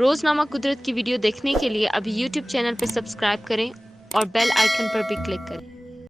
रोज़नामा कुदरत की वीडियो देखने के लिए अभी यूट्यूब चैनल पर सब्सक्राइब करें और बेल आइकन पर भी क्लिक करें।